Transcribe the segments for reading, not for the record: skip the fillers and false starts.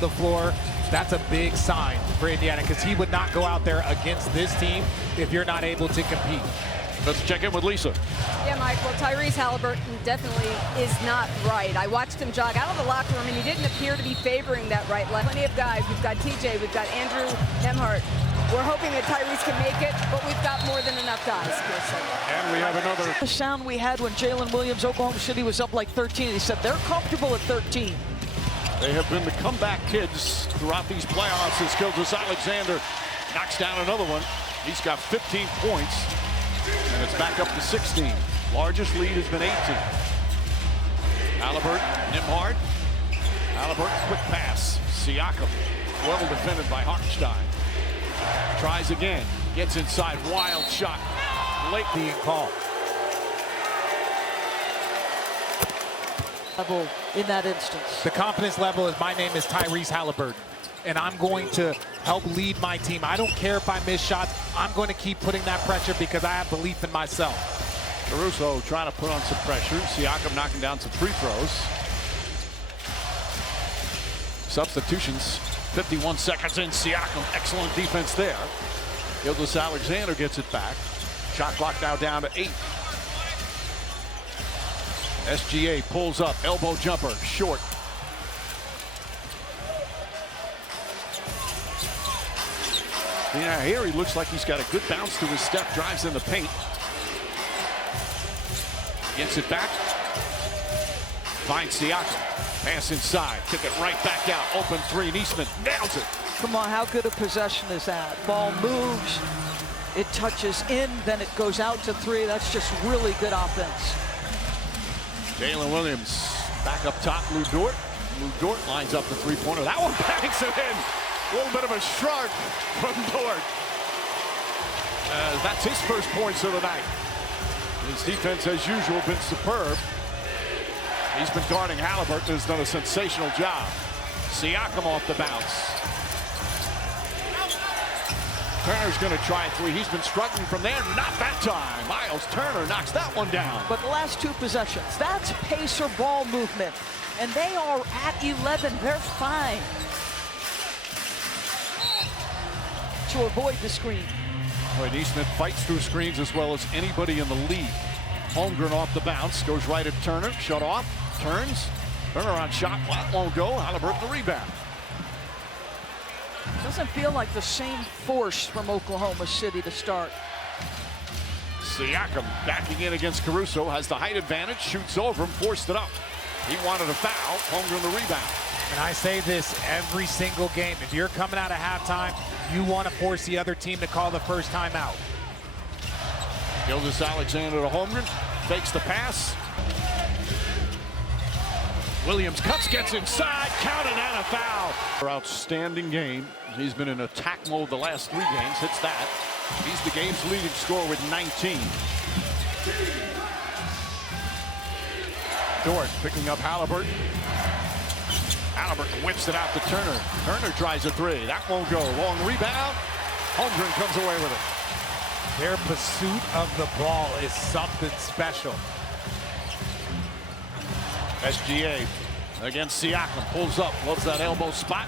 the floor, that's a big sign for Indiana because he would not go out there against this team if you're not able to compete. Let's check in with Lisa. Yeah, Mike, well, Tyrese Halliburton definitely is not right. I watched him jog out of the locker room, and he didn't appear to be favoring that right leg. Plenty of guys. We've got TJ, we've got Andrew Nembhard. We're hoping that Tyrese can make it, but we've got more than enough guys. And we have another. The sound we had when Jalen Williams, Oklahoma City, was up like 13. He said they're comfortable at 13. They have been the comeback kids throughout these playoffs as Gilgeous-Alexander knocks down another one. He's got 15 points, and it's back up to 16. Largest lead has been 18. Halliburton, Nembhard. Halliburton, quick pass. Siakam, well defended by Hartenstein. Tries again, gets inside, wild shot. Late being called. Level in that instance. The confidence level is, my name is Tyrese Halliburton, and I'm going to help lead my team. I don't care if I miss shots. I'm going to keep putting that pressure because I have belief in myself. Caruso trying to put on some pressure. Siakam knocking down some free throws. Substitutions, 51 seconds in. Siakam, excellent defense there. Gilgeous-Alexander gets it back. Shot clock now down to 8. SGA pulls up, elbow jumper, short. Yeah, here he looks like he's got a good bounce to his step, drives in the paint. Gets it back. Finds Siakam. Pass inside, kick it right back out. Open three, Niesman nails it. Come on, how good a possession is that? Ball moves, it touches in, then it goes out to 3. That's just really good offense. Jalen Williams back up top, Lou Dort. Lou Dort lines up the three-pointer. That one bangs it in. A little bit of a shrug from Dort. That's his first points of the night. His defense, as usual, been superb. He's been guarding Halliburton, who's done a sensational job. Siakam off the bounce. Turner's going to try 3. He's been struggling from there. Not that time. Miles Turner knocks that one down. But the last 2 possessions, that's pacer ball movement. And they are at 11. They're fine to avoid the screen. Boy, Niesmith fights through screens as well as anybody in the league. Holmgren off the bounce, goes right at Turner, shut off, turns. Turner on shot, that won't go. Halliburton the rebound. Doesn't feel like the same force from Oklahoma City to start. Siakam backing in against Caruso, has the height advantage, shoots over him, forced it up. He wanted a foul, Holmgren the rebound. And I say this every single game. If you're coming out of halftime, you want to force the other team to call the first time out. Gilgeous-Alexander to Holmgren, fakes the pass. Williams cuts, gets inside, counted, and a foul. Outstanding game. He's been in attack mode the last 3 games, hits that. He's the game's leading scorer with 19. Dort picking up Halliburton. Halliburton whips it out to Turner. Turner tries a 3. That won't go. Long rebound. Holmgren comes away with it. Their pursuit of the ball is something special. SGA against Siakam. Pulls up. Loves that elbow spot.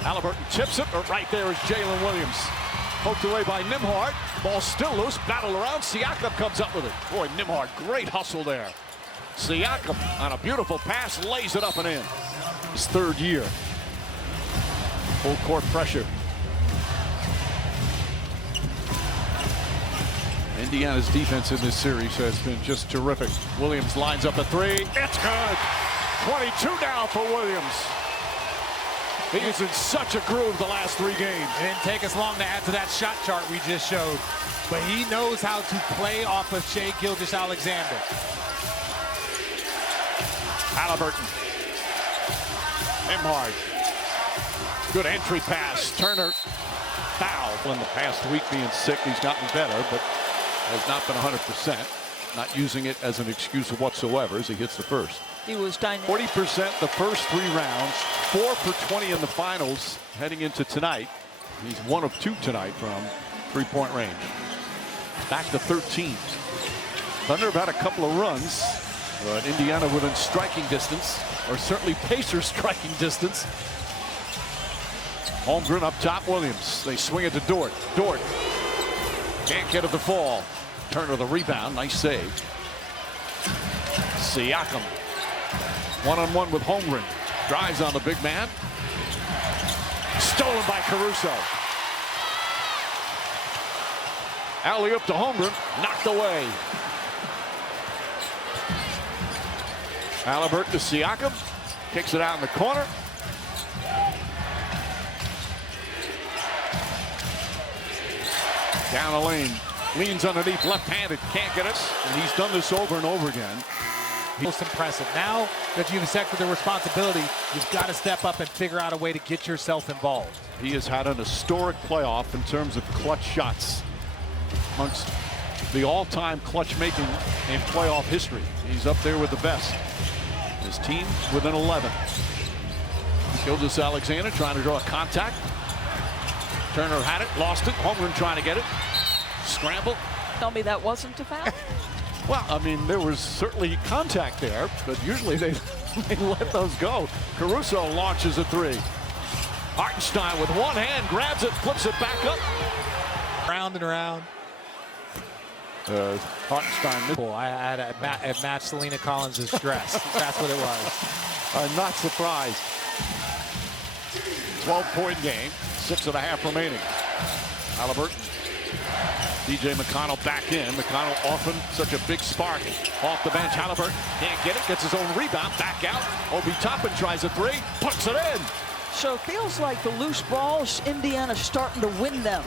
Halliburton chips it, but right there is Jalen Williams. Poked away by Nembhard. Ball still loose. Battle around. Siakam comes up with it. Boy, Nembhard, great hustle there. Siakam on a beautiful pass, lays it up and in. His 3rd year. Full court pressure. Indiana's defense in this series has been just terrific. Williams lines up a 3. It's good. 22 now for Williams. He is in such a groove the last 3 games. It didn't take us long to add to that shot chart we just showed. But he knows how to play off of Shai Gilgeous-Alexander. Halliburton. Nembhard. Good entry pass. Turner. Foul. In the past week being sick, he's gotten better, but has not been 100%. Not using it as an excuse whatsoever as he hits the first. He was dynamic. 40% the first 3 rounds. 4 for 20 in the finals heading into tonight. He's 1 of 2 tonight from 3-point range. Back to 13. Thunder about a couple of runs. But Indiana within striking distance, or certainly Pacers striking distance. Holmgren up top, Williams. They swing it to Dort. Dort can't get it to fall. Turner the rebound, nice save. Siakam one-on-one with Holmgren. Drives on the big man. Stolen by Caruso. Alley-oop to Holmgren, knocked away. Halliburton to Siakam. Kicks it out in the corner. Down the lane. Leans underneath, left-handed, can't get it. And he's done this over and over again. Most impressive. Now that you've accepted the responsibility, you've got to step up and figure out a way to get yourself involved. He has had an historic playoff in terms of clutch shots. Amongst the all-time clutch making in playoff history. He's up there with the best. His team within 11. Gilgeous Alexander trying to draw a contact. Turner had it, lost it. Holmgren trying to get it. Scramble. Tell me that wasn't a foul? Well, I mean, there was certainly contact there, but usually they let those go. Caruso launches a three. Hartenstein with one hand grabs it, flips it back up. Round and around. Hartenstein. I had a match Selena Collins' dress. That's what it was. I'm not surprised. 12-point game, 6.5 remaining. Halliburton. DJ McConnell back in. McConnell often such a big spark. Off the bench, Halliburton can't get it. Gets his own rebound. Back out. Obi Toppin tries a three. Puts it in. So it feels like the loose balls, Indiana's starting to win them.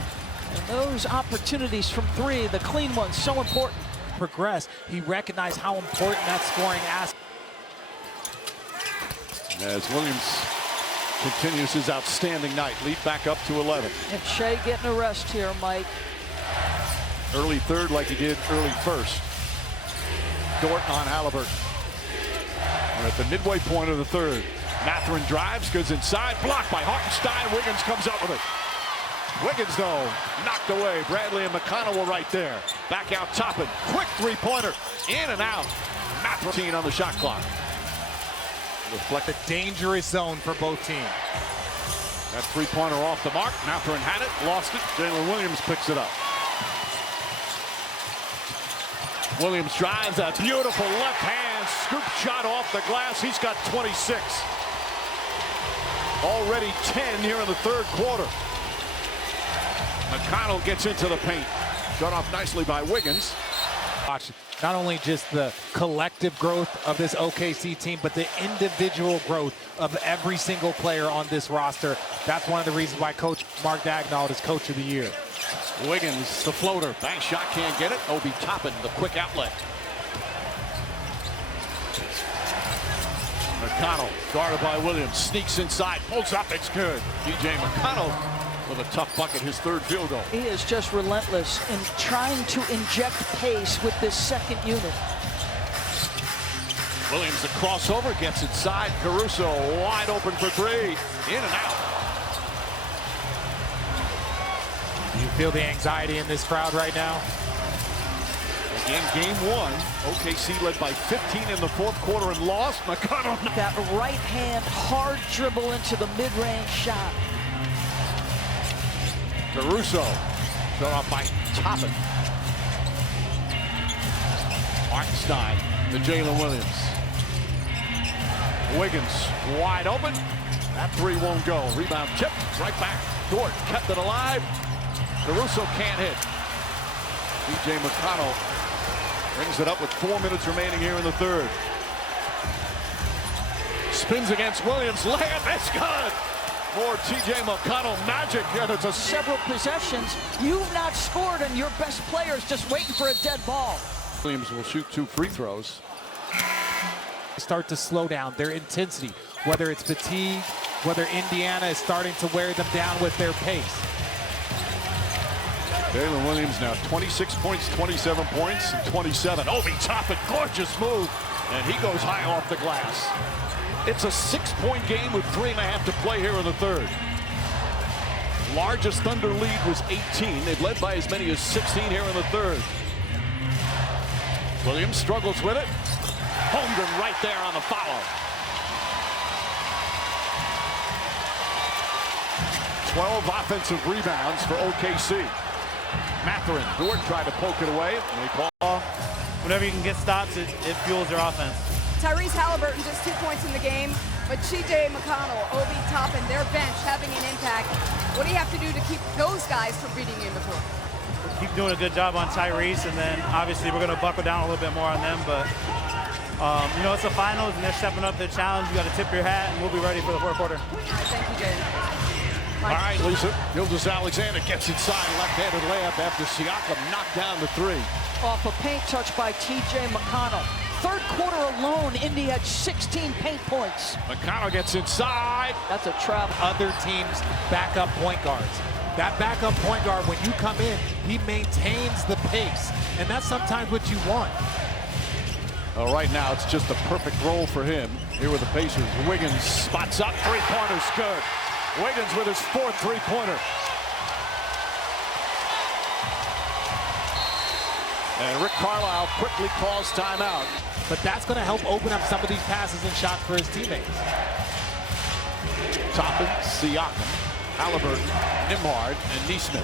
And those opportunities from three, the clean ones, so important. Progress. He recognized how important that scoring aspect. As Williams continues his outstanding night. Lead back up to 11. And Shea getting a rest here, Mike. Early third like he did early first. Dort on Halliburton. And at the midway point of the third, Mathurin drives, goes inside, blocked by Hartenstein. Wiggins comes up with it. Wiggins, though, knocked away. Bradley and McConnell were right there. Back out Toppin. Quick three-pointer. In and out. Mathurin on the shot clock. Reflect a dangerous zone for both teams. That three-pointer off the mark. Mathurin had it, lost it. Jalen Williams picks it up. Williams drives that beautiful left hand scoop shot off the glass. He's got 26. Already 10 here in the third quarter. McConnell gets into the paint. Shut off nicely by Wiggins. Watch not only just the collective growth of this OKC team, but the individual growth of every single player on this roster. That's one of the reasons why Coach Mark Daigneault is Coach of the Year. Wiggins, the floater. Bank shot, can't get it. Obi Toppin, the quick outlet. McConnell, guarded by Williams, sneaks inside, pulls up, it's good. DJ McConnell with a tough bucket, his third field goal. He is just relentless in trying to inject pace with this second unit. Williams, a crossover, gets inside. Caruso wide open for three. In and out. You feel the anxiety in this crowd right now? Again, game one. OKC led by 15 in the fourth quarter and lost. McConnell. That right hand hard dribble into the mid-range shot. Caruso. Shut off by Toppin. Hartenstein to Jalen Williams. Wiggins wide open. That three won't go. Rebound tip. Right back. Dort kept it alive. Caruso can't hit. DJ McConnell brings it up with 4 minutes remaining here in the third. Spins against Williams. Layup. It's good. More TJ McConnell magic. And it's a Several possessions. You've not scored, and your best player is just waiting for a dead ball. Williams will shoot 2 free throws. Start to slow down their intensity, whether it's fatigue, whether Indiana is starting to wear them down with their pace. Jalen Williams now 26 points, 27 points, and 27. Obi Toppin, gorgeous move, and he goes high off the glass. It's a 6-point game with 3.5 to play here in the third. Largest Thunder lead was 18. They've led by as many as 16 here in the third. Williams struggles with it. Holmgren right there on the follow. 12 offensive rebounds for OKC. Matherin, Dort tried to poke it away. And they call. Whenever you can get stops, it fuels your offense. Tyrese Halliburton just 2 points in the game, but TJ McConnell, Obi Toppin, their bench having an impact. What do you have to do to keep those guys from beating you in the floor? Keep doing a good job on Tyrese, and then obviously we're going to buckle down a little bit more on them. But you know, it's the finals, and they're stepping up their challenge. You got to tip your hat, and we'll be ready for the fourth quarter. All right, thank you, Jay. All right, Lisa. Gilgeous-Alexander gets inside, left-handed layup after Siakam knocked down the three. Off a paint touch by TJ McConnell. Third quarter alone, Indy had 16 paint points. McConnell gets inside. That's a trap. Other teams' backup point guards. That backup point guard, when you come in, he maintains the pace, and that's sometimes what you want. Right now, it's just a perfect role for him. Here with the Pacers, Wiggins spots up, three-pointer's good. Wiggins with his fourth three-pointer. And Rick Carlisle quickly calls timeout. But that's going to help open up some of these passes and shots for his teammates. Toppin, Siakam, Halliburton, Nembhard, and Nesmith.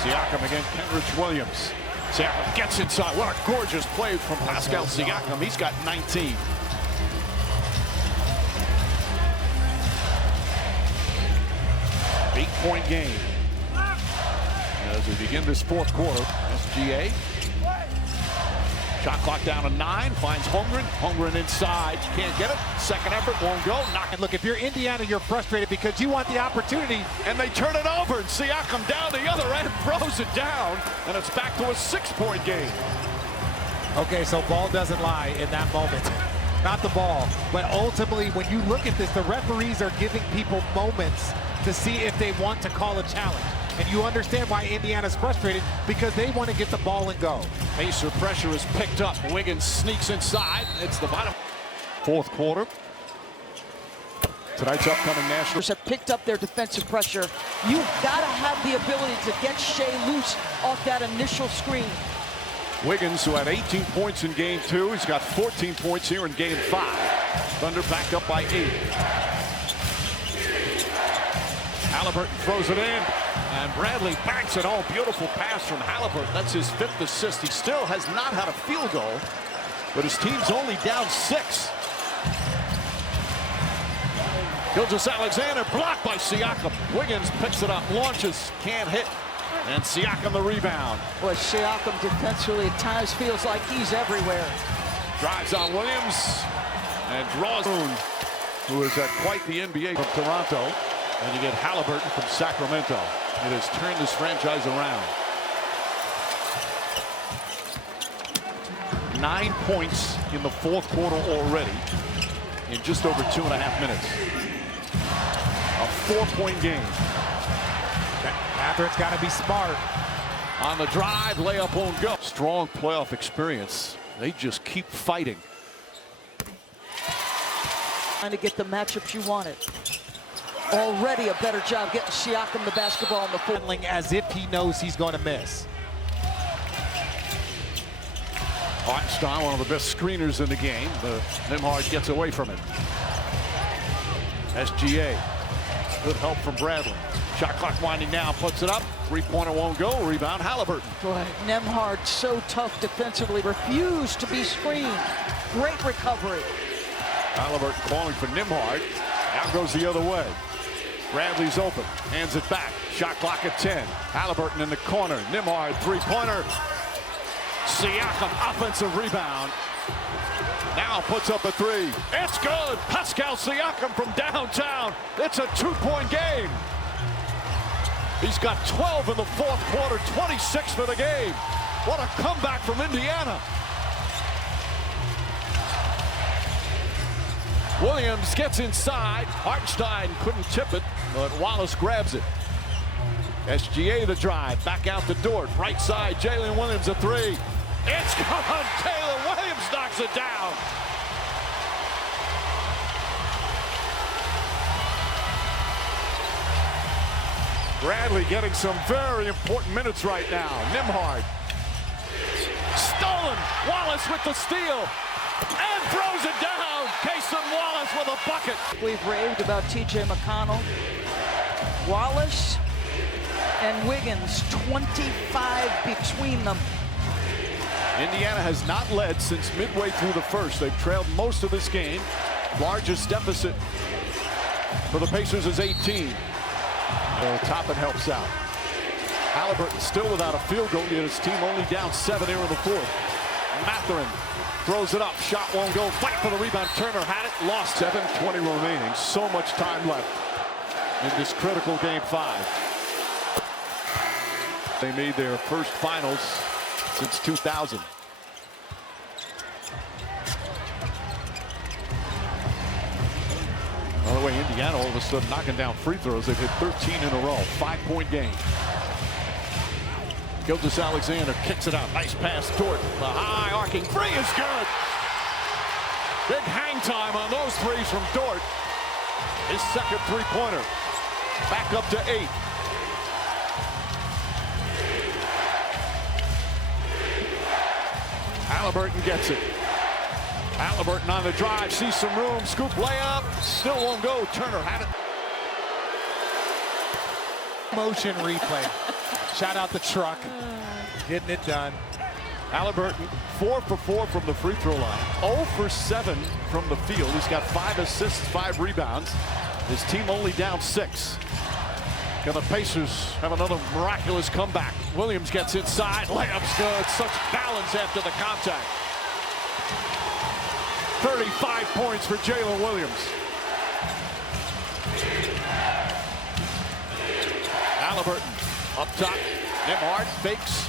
Siakam against Kenrich Williams. Siakam gets inside. What a gorgeous play from Pascal Siakam. He's got 19. Eight-point game. As we begin this fourth quarter, SGA. Shot clock down to 9, finds Holmgren. Holmgren inside, can't get it. Second effort, won't go. And look, if you're Indiana, you're frustrated because you want the opportunity. And they turn it over, and Siakam down the other end, throws it down, and it's back to a 6-point game. Okay, so ball doesn't lie in that moment. Not the ball, but ultimately, when you look at this, the referees are giving people moments to see if they want to call a challenge. And you understand why Indiana's frustrated, because they want to get the ball and go. Pacer pressure is picked up. Wiggins sneaks inside. It's the bottom. Fourth quarter. Tonight's upcoming national. Have picked up their defensive pressure. You've got to have the ability to get Shea loose off that initial screen. Wiggins, who had 18 points in game 2, he's got 14 points here in game 5. Thunder back up by 8. Halliburton throws it in, and Bradley banks it. Oh, beautiful pass from Halliburton. That's his 5th assist. He still has not had a field goal, but his team's only down 6. Gilgeous-Alexander blocked by Siakam. Wiggins picks it up, launches, can't hit, and Siakam the rebound. Boy, Siakam defensively at times feels like he's everywhere. Drives on Williams and draws who is at quite the NBA from Toronto. And you get Halliburton from Sacramento. It has turned this franchise around. 9 points in the fourth quarter already in just over 2.5 minutes. A 4-point game. Matherin's got to be smart. On the drive, layup won't go. Strong playoff experience. They just keep fighting. Trying to get the matchups you wanted. Already a better job getting Siakam the basketball on the floor. As if he knows he's going to miss. Hartenstein, one of the best screeners in the game. Nembhard gets away from it. SGA. Good help from Bradley. Shot clock winding down, puts it up. Three-pointer won't go. Rebound, Halliburton. Boy, Nembhard so tough defensively. Refused to be screened. Great recovery. Halliburton calling for Nembhard. Now goes the other way. Bradley's open. Hands it back. Shot clock at 10. Halliburton in the corner. Nembhard, three-pointer. Siakam, offensive rebound. Now puts up a 3. It's good. Pascal Siakam from downtown. It's a 2-point game. He's got 12 in the fourth quarter, 26 for the game. What a comeback from Indiana. Williams gets inside. Hartenstein couldn't tip it, but Wallace grabs it. SGA the drive. Back out the door. Right side, Jalen Williams a 3. It's gone. Taylor Williams knocks it down. Bradley getting some very important minutes right now. Nembhard. Stolen. Wallace with the steal. And throws it down. Cason Wallace with a bucket. We've raved about TJ McConnell. Wallace and Wiggins, 25 between them. Indiana has not led since midway through the first. They've trailed most of this game. Largest deficit for the Pacers is 18. Toppin helps out. Halliburton still without a field goal, yet his team only down 7 here in the fourth. Mathurin throws it up. Shot won't go. Fight for the rebound. Turner had it. Lost. 7:20 remaining. So much time left in this critical game 5. They made their first finals since 2000. By the way, Indiana all of a sudden knocking down free throws. They've hit 13 in a row. 5-point game. Gilgeous-Alexander kicks it out. Nice pass toward the high arcing three is good. Big hang time on those threes from Dort. His second three-pointer. Back up to 8. Halliburton gets it. Halliburton on the drive, sees some room, scoop layup, still won't go. Turner had it. Motion replay. Shout out the truck. Getting it done. Halliburton 4 for 4 from the free throw line. 0 for 7 from the field. He's got 5 assists, 5 rebounds. His team only down 6. Can the Pacers have another miraculous comeback? Williams gets inside. Layup's good. Such balance after the contact. 35 points for Jalen Williams. Halliburton up top. Nembhard fakes.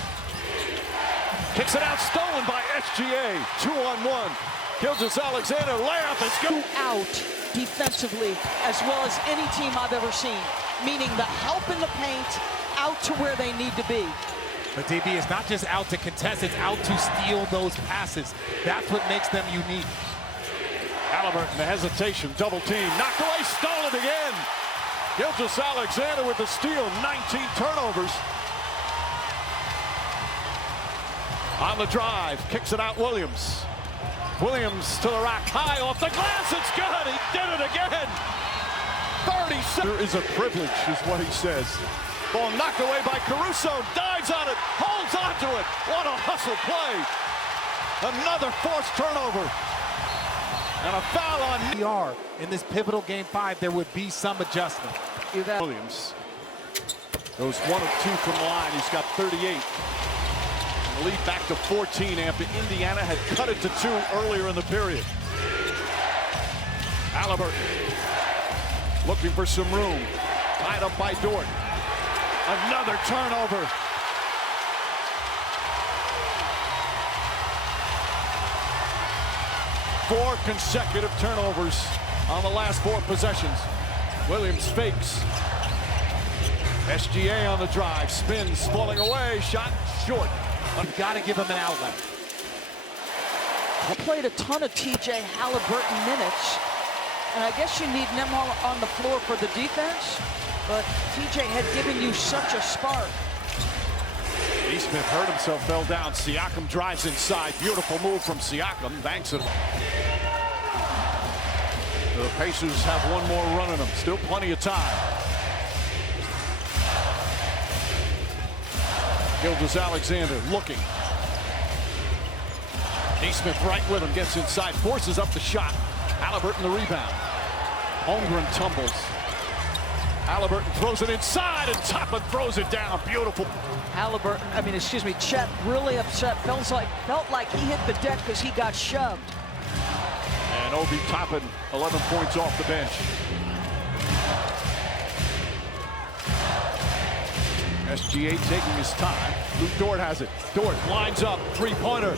Kicks it out. Stolen by SGA. 2-on-1. Gilgeous-Alexander. Layup is good. Out defensively as well as any team I've ever seen. Meaning the help in the paint out to where they need to be. But DB is not just out to contest, it's out to steal those passes. That's what makes them unique. Halliburton, the hesitation, double team, knocked away, stolen again. Gilgeous-Alexander with the steal, 19 turnovers. On the drive, kicks it out Williams. Williams to the rack, high off the glass, it's good, he did it again. 36 is a privilege, is what he says. Ball knocked away by Caruso, dives on it, holds onto it. What a hustle play. Another forced turnover. And a foul on We are in this pivotal game 5, there would be some adjustment. Williams. Goes 1 of 2 from the line. He's got 38. And the lead back to 14 after Indiana had cut it to 2 earlier in the period. Halliburton looking for some room. Tied up by Dort. Another turnover. Four consecutive turnovers on the last 4 possessions. Williams fakes. SGA on the drive. Spins, falling away. Shot short. You've got to give him an outlet. Played a ton of TJ Halliburton minutes. And I guess you need Nembhard on the floor for the defense. But TJ had given you such a spark. Neesmith hurt himself, fell down. Siakam drives inside. Beautiful move from Siakam. Banks it. The Pacers have one more run in them. Still plenty of time. Gilgeous-Alexander looking. Neesmith right with him. Gets inside. Forces up the shot. Halliburton the rebound. Holmgren tumbles. Halliburton throws it inside, and Toppin throws it down. Beautiful. Chet really upset. Felt like he hit the deck because he got shoved. And Obi Toppin, 11 points off the bench. SGA taking his time. Lou Dort has it. Dort lines up, three-pointer.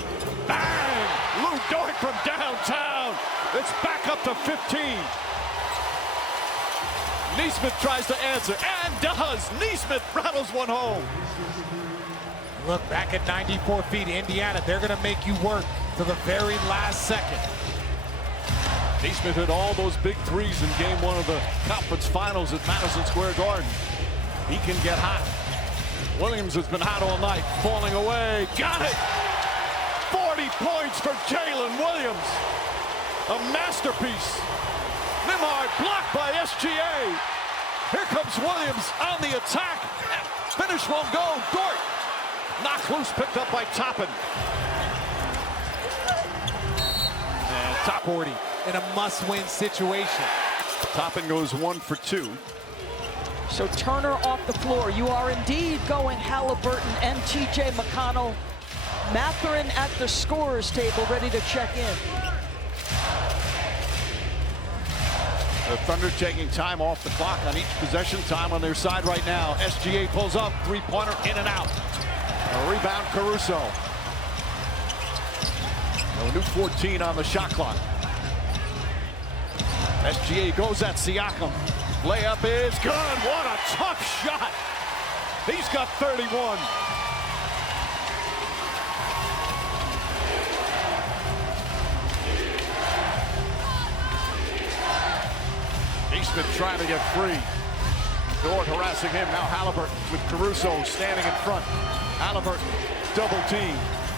Bang! Lou Dort from downtown. It's back up to 15. Neesmith tries to answer, and does. Neesmith rattles one home. Look, back at 94 feet, Indiana, they're going to make you work to the very last second. Neesmith hit all those big threes in game 1 of the conference finals at Madison Square Garden. He can get hot. Williams has been hot all night, falling away. Got it! 40 points for Jalen Williams. A masterpiece. Nembhard blocked by SGA. Here comes Williams on the attack. Finish won't go. Dort knocked loose, picked up by Toppin. And top 40 in a must-win situation. Toppin goes 1 for 2. So Turner off the floor. You are indeed going Halliburton and TJ McConnell. Mathurin at the scorer's table, ready to check in. The Thunder taking time off the clock on each possession. Time on their side right now. SGA pulls up, three-pointer in and out. A rebound, Caruso. A new 14 on the shot clock. SGA goes at Siakam. Layup is good. What a tough shot. He's got 31. Neesmith trying to get free. Dort harassing him. Now Halliburton with Caruso standing in front. Halliburton double team.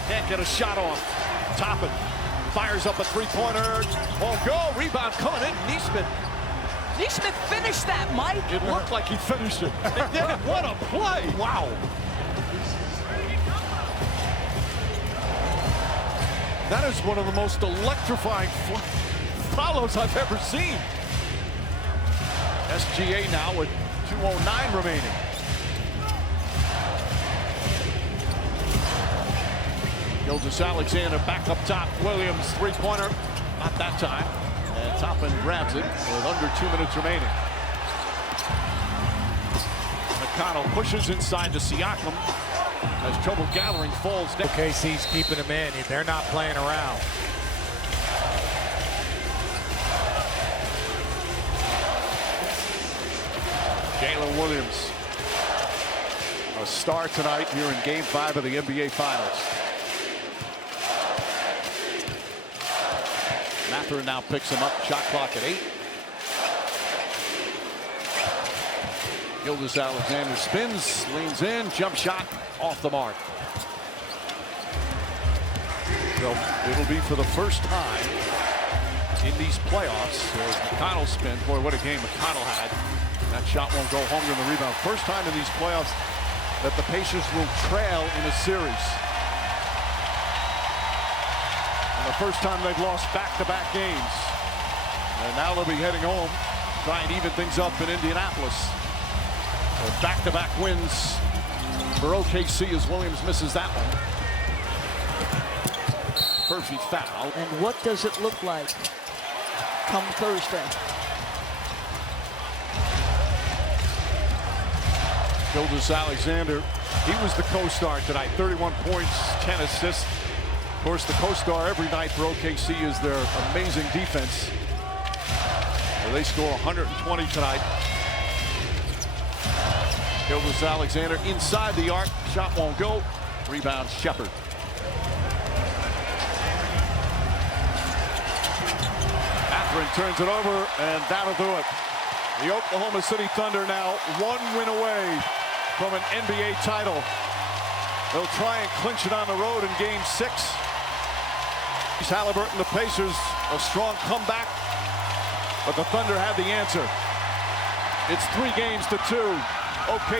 Can't get a shot off. Toppin fires up a three-pointer. Won't go. Rebound coming in. Neesmith finished that, Mike. It looked like he finished it. It did. What a play. Wow. That is one of the most electrifying follows I've ever seen. SGA now with 2:09 remaining. Gilgeous-Alexander back up top. Williams three-pointer. Not that time. And Toppin grabs it with under 2 minutes remaining. McConnell pushes inside to Siakam as trouble gathering falls down. OKC's keeping him in. They're not playing around. Jalen Williams, a star tonight here in Game 5 of the NBA Finals. Mathurin now picks him up. Shot clock at 8. Gilgeous-Alexander spins, leans in, jump shot off the mark. So it'll be for the first time in these playoffs as McConnell spins. Boy, what a game McConnell had. That shot won't go home in the rebound. First time in these playoffs that the Pacers will trail in a series. And the first time they've lost back-to-back games. And now they'll be heading home, trying to even things up in Indianapolis. Back-to-back wins for OKC as Williams misses that one. Perfect foul. And what does it look like come Thursday? Gilgeous-Alexander, he was the co-star tonight. 31 points, 10 assists. Of course, the co-star every night for OKC is their amazing defense. Well, they score 120 tonight. Gilgeous-Alexander inside the arc. Shot won't go. Rebound, Shepard. Mathurin turns it over, and that'll do it. The Oklahoma City Thunder now 1 win away from an NBA title. They'll try and clinch it on the road in Game 6. Halliburton, the Pacers, a strong comeback, but the Thunder had the answer. It's 3 games to 2. Okay.